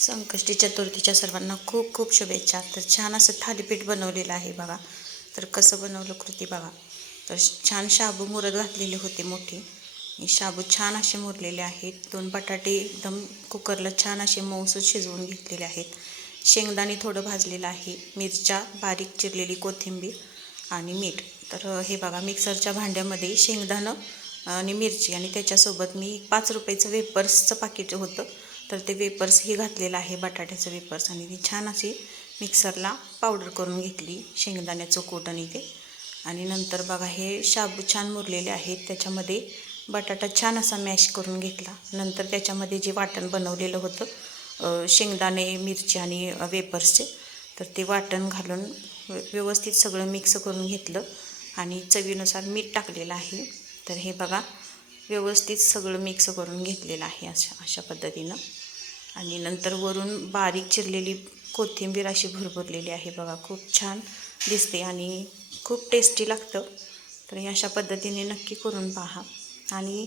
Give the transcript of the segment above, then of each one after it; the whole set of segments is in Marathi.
संकष्टी चतुर्थीच्या सर्वांना खूप खूप शुभेच्छा. तर छान असं थालीपीठ बनवलेलं आहे बघा. तर कसं बनवलं कृती बघा. तर छान शाबू मुरत घातलेले होते मोठी. शाबू छान असे मुरलेले आहेत. दोन बटाटे एकदम कुकरला छान असे मऊसूत शिजवून घेतलेले आहेत. शेंगदाणे थोडं भाजलेलं आहे. मिरच्या बारीक चिरलेली कोथिंबीर आणि मीठ. तर हे बघा मिक्सरच्या भांड्यामध्ये शेंगदाणं आणि मिरची आणि त्याच्यासोबत मी पाच रुपयाचं वेपर्सचं पाकिट होतं. तर ते वेपर्सही घातलेलं आहे बटाट्याचं वेपर्स. आणि ती छान अशी मिक्सरला पावडर करून घेतली शेंगदाण्याचं कोटण आणि ते. आणि नंतर बघा हे शाबू छान मुरलेले आहेत. त्याच्यामध्ये बटाटा छान असा मॅश करून घेतला. नंतर त्याच्यामध्ये जे वाटण बनवलेलं होतं शेंगदाणे मिरची आणि वेपर्सचे तर ते वाटण घालून व्यवस्थित सगळं मिक्स करून घेतलं. आणि चवीनुसार मीठ टाकलेलं आहे. तर हे बघा व्यवस्थित सगळं मिक्स करून घेतलेलं आहे अशा अशा पद्धतीनं. आणि नंतर वरून बारीक चिरलेली कोथिंबीर अशी भरभरलेली आहे बघा खूप छान दिसते आणि खूप टेस्टी लागतं. तर हे अशा पद्धतीने नक्की करून पहा. आणि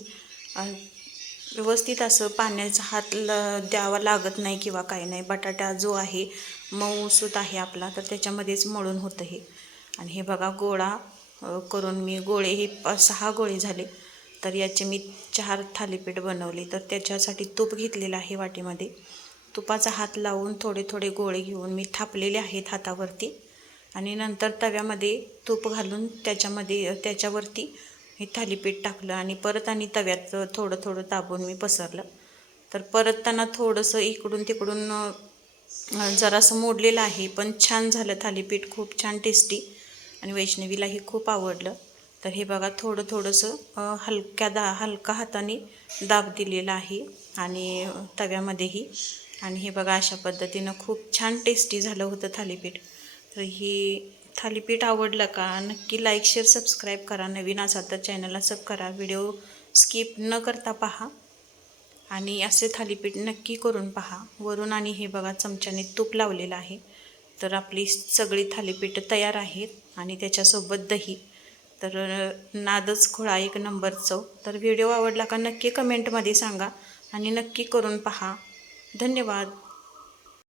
व्यवस्थित असं पाण्याचा हात ल द्यावा लागत नाही किंवा काही नाही. बटाटा जो आहे मऊसूत आहे आपला तर त्याच्यामध्येच मळून होतं हे. आणि हे बघा गोळा करून मी गोळे हे सहा गोळे झाले. तर याचे मी चार थालीपीठ बनवले. तर त्याच्यासाठी तूप घेतलेलं आहे वाटीमध्ये. तुपाचा हात लावून थोडे थोडे गोळे घेऊन मी थापलेले आहेत हातावरती. आणि नंतर तव्यामध्ये तूप घालून त्याच्यामध्ये त्याच्यावरती हे थालीपीठ टाकलं आणि परत आणि तव्यात थोडं थोडं दाबून मी पसरलं. तर परत त्यांना थोडंसं इकडून तिकडून जरासं मोडलेलं आहे पण छान झालं थालीपीठ. खूप छान टेस्टी आणि वैष्णवीलाही खूप आवडलं. तर हे बघा थोडं थोडंसं हलक्या दा हलका हाताने दाब दिलेला आहे आणि तव्यामध्येही. आणि हे बघा अशा पद्धतीनं खूप छान टेस्टी झालं होतं थालीपीठ. तर ही थालीपीठ आवडलं का नक्की लाईक शेअर सबस्क्राईब करा. नवीन असाल तर चॅनलला सब करा. व्हिडिओ स्किप न करता पहा. आणि असे थालीपीठ नक्की करून पहा. वरून आणि हे बघा चमच्याने तूप लावलेलं आहे. तर आपली सगळी थालीपीठ तयार आहेत आणि त्याच्यासोबत दही तर नादच खोळा एक नंबर चव. तर व्हिडिओ आवडला का नक्की कमेंटमध्ये सांगा आणि नक्की करून पहा. धन्यवाद.